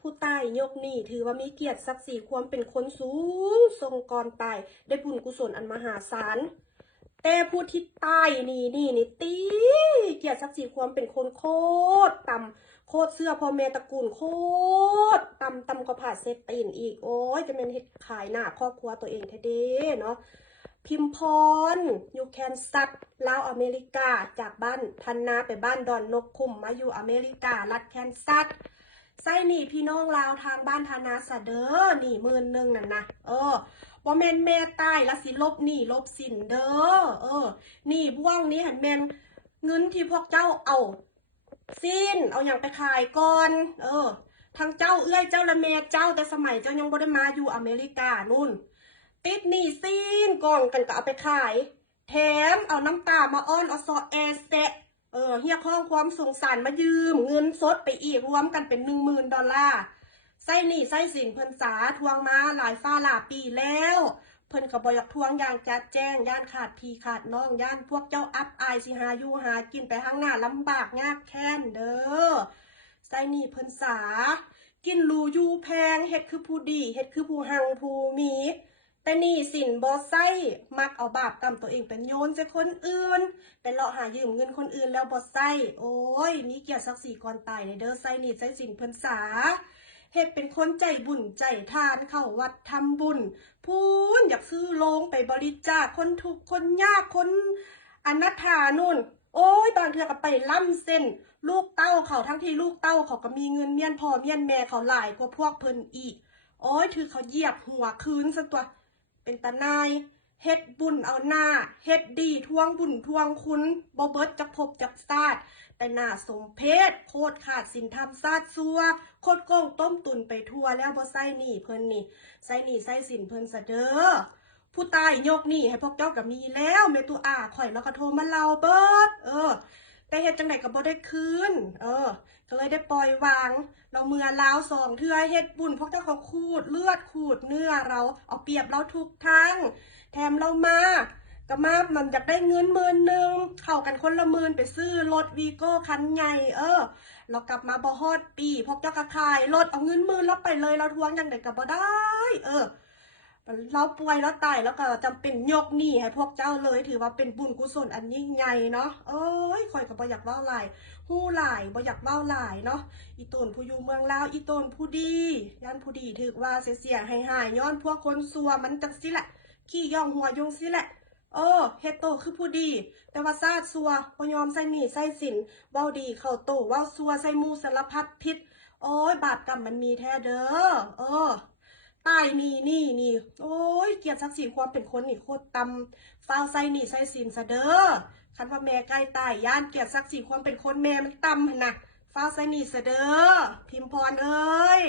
ผู้ตายยกนี่ถือว่ามีเกียรติศักดิ์ศรีความเป็นคนสูงทรงก่อนตายได้บุญกุศลอันมหาศาลแต่ผู้ที่ตายนี่ตีเกียรติศักดิ์ศรีความเป็นคนโคตรต่ำโคตรเสื้อพ่อแม่ตระกูลโคตรต่ำกว่าผาเซตีนอีกโอ้ยจะเป็นเฮ็ดขายหน้าครอบครัวตัวเองแท้เด้เนาะพิมพรอยู่แคนซัสลาวอเมริกาจากบ้านพันนาไปบ้านดอนนกคุมมาอยู่อเมริการัฐแคนซัสไส้หนีพี่น้องลาวทางบ้านธนาสะเด้อหนี10,000นั่นนะบ่แม่นแม่ตายละสิลบหนีลบสินเด้อหนีบ่วงนี้หันแม่นเงินที่พวกเจ้าเอาสิ้นเอาอย่างไปขายก่อนทางเจ้าเอื้อยเจ้าละแม่เจ้าแต่สมัยเจ้ายังบ่ได้มาอยู่อเมริกานู่นติดหนี้สิ้นก่อนกันก็เอาไปขายแถมเอาน้ำตามาอ้อนเอาซอแอเซะเฮียข้องความสงสารมายืมเงินสดไปอีกรวมกันเป็น10,000 ดอลลาร์ไส้หนี้ไส้สินเพิ่นสาทวงมาหลายฟ้าหลายปีแล้วเพิ่นก็บ่อยากทวงอย่างจัดแจ้งย่านขาดพี่ขาดน้องย่านพวกเจ้าอับอายสิหาอยู่หากินไปข้างหน้าลำบากยากแค้นเด้อไส้หนี้เพิ่นสากินหรูอยู่แพงเฮ็ดคือผู้ดีเฮ็ดคือผู้หังผู้มีแต่นี่สินบ่ไส้มักเอาบาปกรรมตัวเองเป็นโยนใส่คนอื่นไปเลาะหายืมเงินคนอื่นแล้วบ่ไส้โอ้ยมีเกียรติศักดิ์ศรีก่อนตายเด้อไส้นี่ไส้สินเพิ่นสาเฮ็ดเป็นคนใจบุญใจทานเข้าวัดทำบุญพูนอยากซื้อโลงไปบริจาคคนทุกข์คนยากคนอนาถานุ่นโอ้ยบางเทื่อก็ไปล่ำเส้นลูกเต้าเขาทั้งที่ลูกเต้าเขาก็มีเงินเมียนพ่อเมียนแม่เขาหลายกว่าพวกเพิ่นอีกโอ้ยถือเขาเหยียบหัวคืนซะตัวเป็นตาหนายเฮ็ดบุญเอาหน้าเฮ็ดดีทวงบุญทวงคุณบ่เบิดจักภพจักชาติแต่หน้าสมเพชโคตรขาดศีลธรรมชาติซัวโคตรโกงต้มตุนไปทั่วแล้วบ่ใส่หนี้เพิ่นนี่ใส่หนี้ใส่สินเพิ่นซะเด้อผู้ตายยกหนี้ให้พวกเจ้าก็มีแล้วแม่ตุอาข่อยแล้วก็โทรมาเล่าเบิดแต่เฮ็ดจังไดก็บ่ได้คืนก็เลยได้ปล่อยวางเราเมื่อลาว2 เทื่อเฮ็ดบุญพวกเจ้าเขาขูดเลือดขูดเนื้อเราเอาเปรียบเราทุกทางแถมเรามาก็มามันอยากได้เงิน10,000เข้ากันคนละ10,000ไปซื้อรถวีโก้คันใหญ่เรากลับมาบ่ฮอดปีพวกเจ้าก็ขายรถเอาเงิน10,000เราไปเลยเราทวงจังไดก็บ่ได้เราป่วยแล้วตายแล้วก็จำเป็นยกหนี้ให้พวกเจ้าเลยถือว่าเป็นบุญกุศลอันยิ่งใหญ่เนาะข่อยก็บ่อยากเว้าหลายฮู้หลายบ่อยากเว้าหลายเนาะอีโตนผู้อยู่เมืองลาวอีโตนผู้ดีย่านผู้ดีถือว่าเสียให้หายย้อนพวกคนซัวมันจังสิแหละขี้ย่องหัวยงสิแหละเฮ็ดโตคือผู้ดีแต่ว่าซาดซัวบ่ยอมใส่หนี้ใส่สินเว้าดีเข้าโตเว้าซัวใส่หมู่สารพัดพิษโอ้ยบาปกรรมมันมีแท้เด้อตายนี่โอ้ยเกียรติศักดิ์ศรีความเป็นคนนี่โคตรต่ำฟ้าวใส่หนี้ใส่สินซะเด้อคันว่าแม่ใกล้ตายย่านเกียรติศักดิ์ศรีความเป็นคนแม่มันต่ำหั่นน่ะฟ้าวใส่หนี้ซะเด้อพิมพรเอ้ย